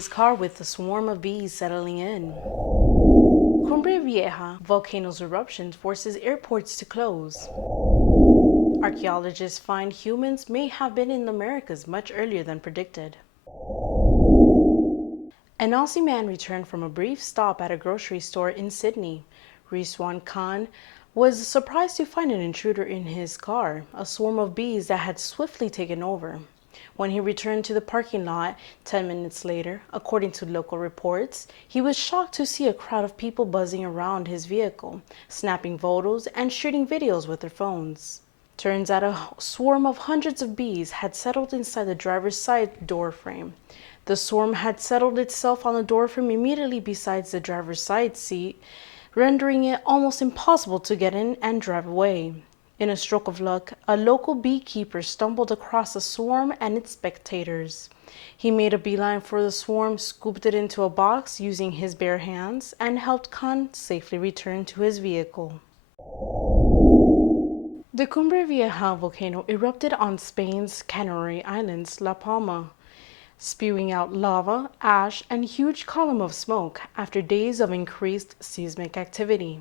his car with a swarm of bees settling in. Cumbre Vieja volcano's eruption forces airports to close. Archaeologists find humans may have been in the Americas much earlier than predicted. An Aussie man returned from a brief stop at a grocery store in Sydney. Rizwan Khan was surprised to find an intruder in his car, a swarm of bees that had swiftly taken over. When he returned to the parking lot 10 minutes later, according to local reports, he was shocked to see a crowd of people buzzing around his vehicle, snapping photos and shooting videos with their phones. Turns out a swarm of hundreds of bees had settled inside the driver's side door frame. The swarm had settled itself on the door frame immediately beside the driver's side seat, rendering it almost impossible to get in and drive away. In a stroke of luck, a local beekeeper stumbled across the swarm and its spectators. He made a beeline for the swarm, scooped it into a box using his bare hands, and helped Khan safely return to his vehicle. The Cumbre Vieja volcano erupted on Spain's Canary Islands, La Palma, spewing out lava, ash, and a huge column of smoke after days of increased seismic activity.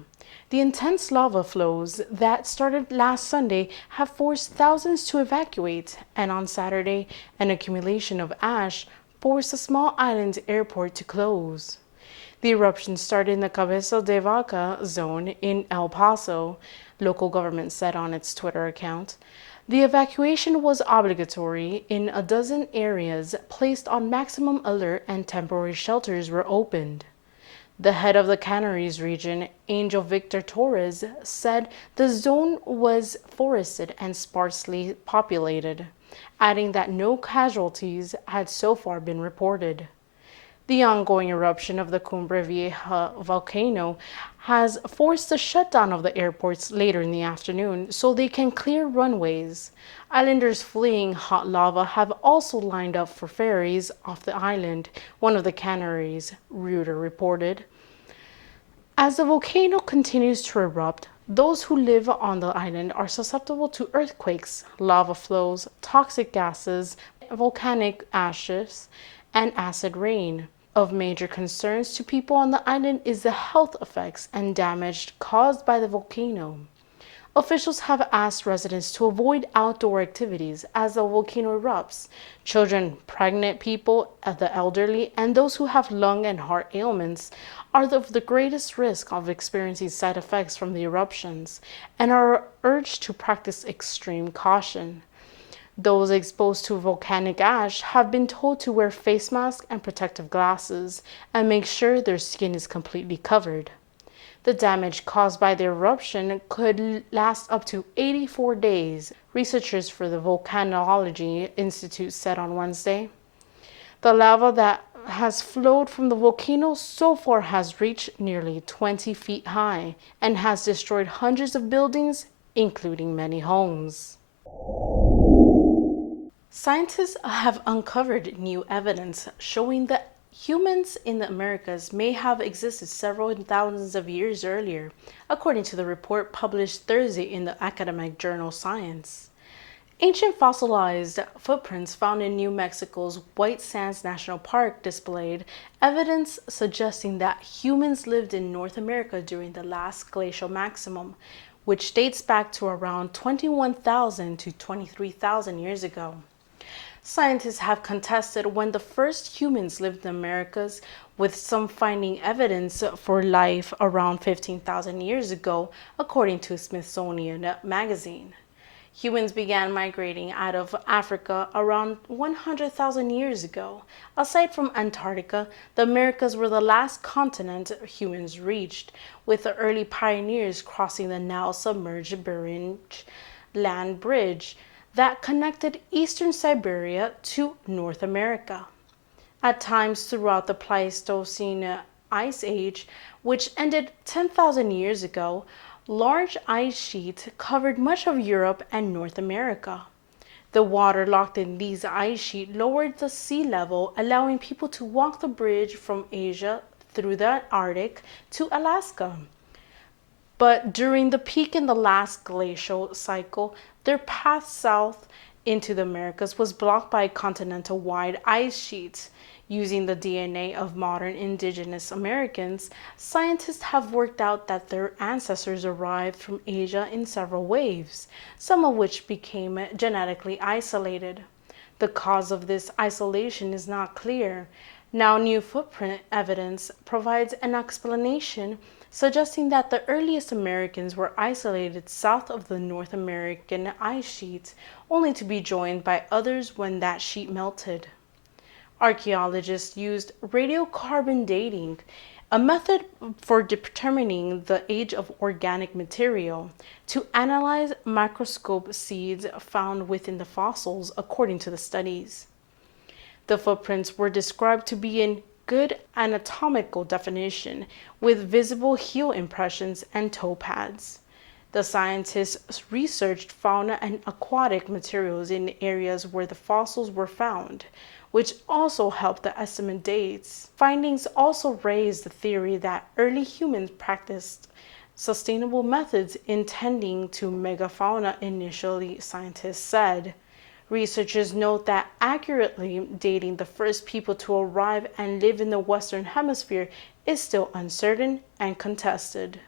The intense lava flows that started last Sunday have forced thousands to evacuate, and on Saturday, an accumulation of ash forced a small island airport to close. The eruption started in the Cabeza de Vaca zone in El Paso, local government said on its Twitter account. The evacuation was obligatory in a dozen areas placed on maximum alert, and temporary shelters were opened. The head of the Canaries region, Angel Victor Torres, said the zone was forested and sparsely populated, adding that no casualties had so far been reported. The ongoing eruption of the Cumbre Vieja volcano has forced the shutdown of the airports later in the afternoon so they can clear runways. Islanders fleeing hot lava have also lined up for ferries off the island, one of the Canaries, Reuter reported. As the volcano continues to erupt, those who live on the island are susceptible to earthquakes, lava flows, toxic gases, volcanic ashes, and acid rain. Of major concerns to people on the island is the health effects and damage caused by the volcano. Officials have asked residents to avoid outdoor activities as the volcano erupts. Children, pregnant people, the elderly, and those who have lung and heart ailments are of the greatest risk of experiencing side effects from the eruptions and are urged to practice extreme caution. Those exposed to volcanic ash have been told to wear face masks and protective glasses and make sure their skin is completely covered. The damage caused by the eruption could last up to 84 days, researchers for the Volcanology Institute said on Wednesday. The lava that has flowed from the volcano so far has reached nearly 20 feet high and has destroyed hundreds of buildings, including many homes. Scientists have uncovered new evidence showing that humans in the Americas may have existed several thousands of years earlier, according to the report published Thursday in the academic journal Science. Ancient fossilized footprints found in New Mexico's White Sands National Park displayed evidence suggesting that humans lived in North America during the last glacial maximum, which dates back to around 21,000 to 23,000 years ago. Scientists have contested when the first humans lived in the Americas, with some finding evidence for life around 15,000 years ago, according to Smithsonian Magazine. Humans began migrating out of Africa around 100,000 years ago. Aside from Antarctica, the Americas were the last continent humans reached, with the early pioneers crossing the now submerged Bering land bridge that connected eastern Siberia to North America. At times throughout the Pleistocene Ice Age, which ended 10,000 years ago, large ice sheets covered much of Europe and North America. The water locked in these ice sheets lowered the sea level, allowing people to walk the bridge from Asia through the Arctic to Alaska. But during the peak in the last glacial cycle, their path south into the Americas was blocked by continental-wide ice sheets. Using the DNA of modern indigenous Americans, scientists have worked out that their ancestors arrived from Asia in several waves, some of which became genetically isolated. The cause of this isolation is not clear. Now, new footprint evidence provides an explanation, suggesting that the earliest Americans were isolated south of the North American ice sheet, only to be joined by others when that sheet melted. Archaeologists used radiocarbon dating, a method for determining the age of organic material, to analyze microscope seeds found within the fossils, according to the studies. The footprints were described to be in good anatomical definition, with visible heel impressions and toe pads. The scientists researched fauna and aquatic materials in areas where the fossils were found, which also helped the estimate dates. Findings also raised the theory that early humans practiced sustainable methods intending to megafauna initially, scientists said. Researchers note that accurately dating the first people to arrive and live in the Western Hemisphere is still uncertain and contested.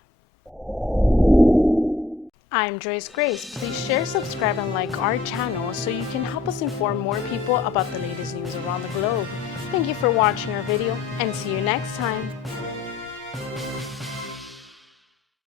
I'm Joyce Grace. Please share, subscribe, and like our channel so you can help us inform more people about the latest news around the globe. Thank you for watching our video, and see you next time.